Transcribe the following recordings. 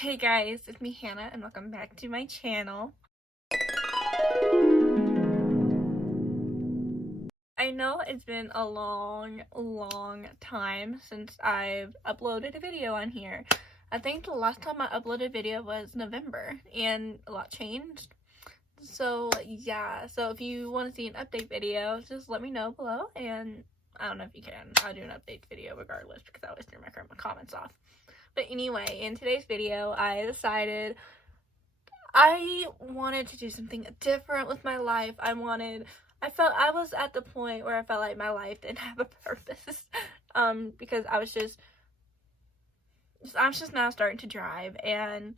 Hey guys, it's me Hannah and welcome back to my channel. I know it's been a long time since I've uploaded a video on here. I think the last time I uploaded a video was November and a lot changed. So yeah, so if you want to see an update video, just let me know below, and I don't know if you can. I'll do an update video regardless because I always turn my comments off. But anyway, in today's video, I decided I wanted to do something different with my life. I was at the point where I felt like my life didn't have a purpose. Because I'm just now starting to drive, and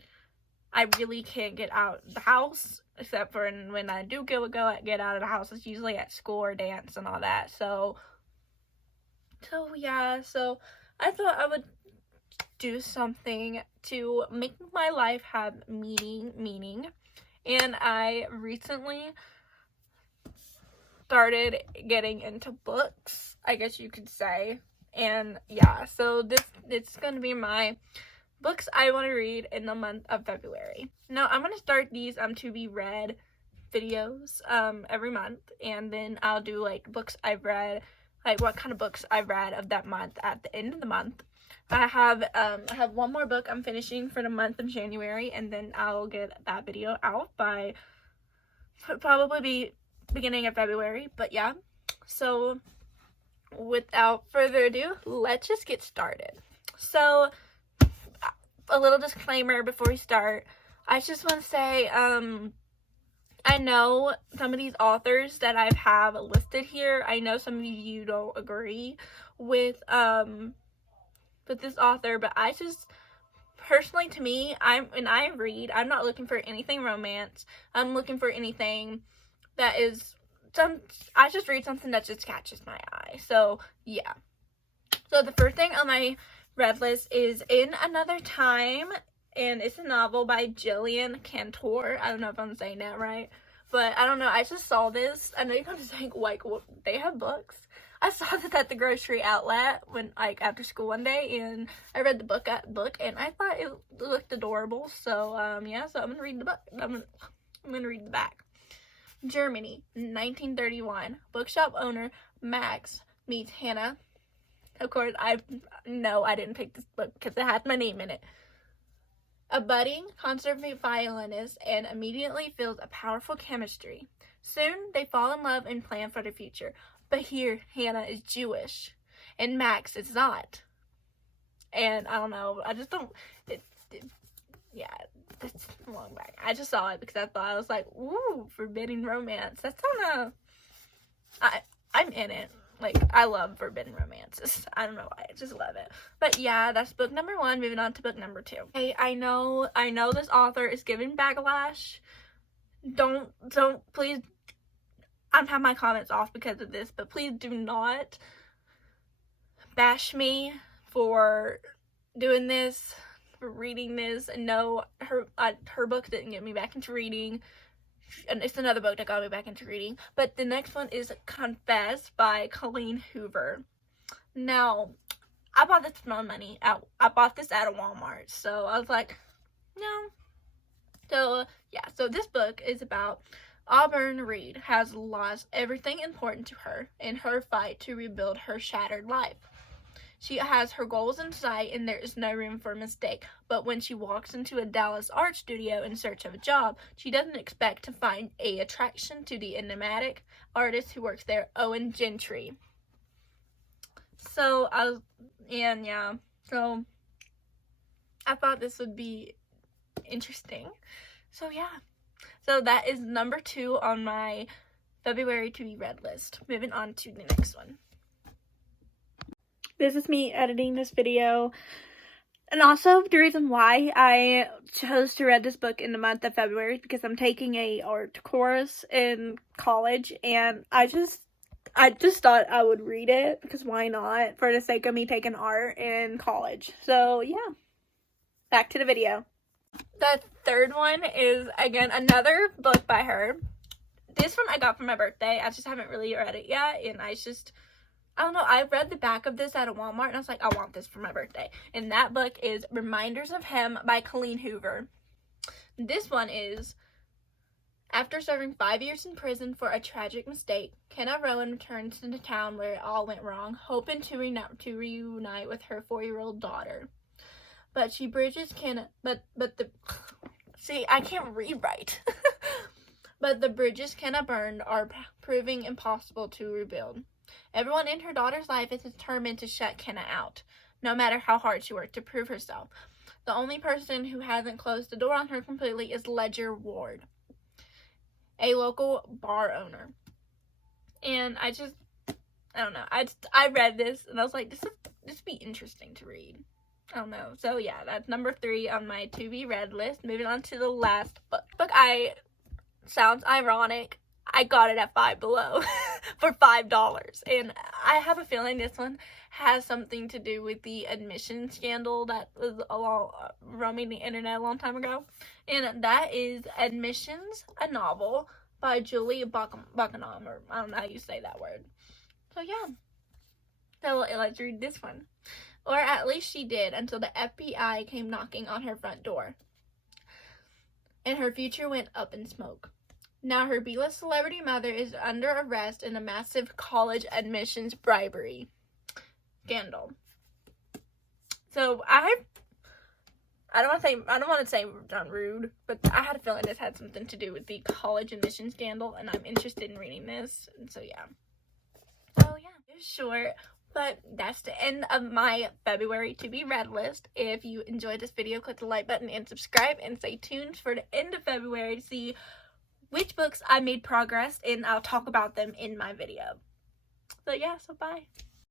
I really can't get out of the house, except for when I do get out of the house. It's usually at school or dance and all that. So yeah, so I thought I would do something to make my life have meaning. And I recently started getting into books, I guess you could say. And yeah, so it's gonna be my books I want to read in the month of February. Now I'm gonna start these to be read videos every month, and then I'll do like books I've read, like what kind of books I've read of that month at the end of the month. I have one more book I'm finishing for the month of January, and then I'll get that video out by probably be beginning of February. But yeah, so without further ado, let's just get started. So a little disclaimer before we start. I just want to say, I know some of these authors that I have listed here, I know some of you don't agree with this author, but I just, personally, to me, when I read, I'm not looking for anything romance. I'm looking for anything that is I just read something that just catches my eye. So yeah. So the first thing on my read list is In Another Time, and it's a novel by Jillian Cantor. I don't know if I'm saying that right, but I don't know. I just saw this. I know you're gonna think, like, well, they have books. I saw this at the grocery outlet after school one day, and I read the book, and I thought it looked adorable. So yeah, so I'm gonna read the book. I'm gonna read the back. Germany, 1931. Bookshop owner Max meets Hannah. Of course, I didn't pick this book because it has my name in it. A budding concert violinist, and immediately feels a powerful chemistry. Soon, they fall in love and plan for the future. But here, Hannah is Jewish, and Max is not. And I don't know, I just don't, yeah, that's long back. I just saw it because I was like, ooh, forbidden romance. That's kind of, I'm in it. Like, I love forbidden romances. I don't know why, I just love it. But yeah, that's book number 1. Moving on to book number 2. Hey, I know this author is giving backlash. Don't, please, I'm having my comments off because of this, but please do not bash me for doing this, for reading this. No, her book didn't get me back into reading, and it's another book that got me back into reading. But the next one is Confess by Colleen Hoover. Now, I bought this for my money. I bought this at a Walmart, so I was like, no. So yeah, so this book is about Auburn Reed has lost everything important to her in her fight to rebuild her shattered life. She has her goals in sight, and there is no room for mistake. But when she walks into a Dallas art studio in search of a job, she doesn't expect to find a attraction to the enigmatic artist who works there, Owen Gentry. So so I thought this would be interesting. So yeah. So that is number 2 on my February to be read list. Moving on to the next one. This is me editing this video. And also, the reason why I chose to read this book in the month of February is because I'm taking a art course in college, and I just thought I would read it, because why not, for the sake of me taking art in college. So yeah, back to the video. The third one is, again, another book by her. This one I got for my birthday. I just haven't really read it yet, and I just I don't know, I read the back of this at a Walmart and I was like, I want this for my birthday. And that book is Reminders of Him by Colleen Hoover. This one is, after serving 5 years in prison for a tragic mistake, Kenna Rowan returns to the town where it all went wrong, hoping to reunite with her 4-year-old daughter. But she bridges Kenna, see, I can't read right. But the bridges Kenna burned are proving impossible to rebuild. Everyone in her daughter's life is determined to shut Kenna out, no matter how hard she worked to prove herself. The only person who hasn't closed the door on her completely is Ledger Ward, a local bar owner. And I don't know. I read this and I was like, this would be interesting to read. I don't know. So yeah, that's number 3 on my to be read list. Moving on to the last book. Sounds ironic. I got it at Five Below for $5. And I have a feeling this one has something to do with the admission scandal that was roaming the internet a long time ago. And that is Admissions, a Novel by Julie Buckingham, or I don't know how you say that word. So yeah. So let's read this one. Or at least she did, until the FBI came knocking on her front door. And her future went up in smoke. Now her B-list celebrity mother is under arrest in a massive college admissions bribery scandal. So I don't want to say rude, but I had a feeling this had something to do with the college admission scandal, and I'm interested in reading this. And so yeah. Oh yeah, it's short, but that's the end of my February to be read list. If you enjoyed this video, click the like button and subscribe, and stay tuned for the end of February to see which books I made progress, and I'll talk about them in my video. So yeah, so bye.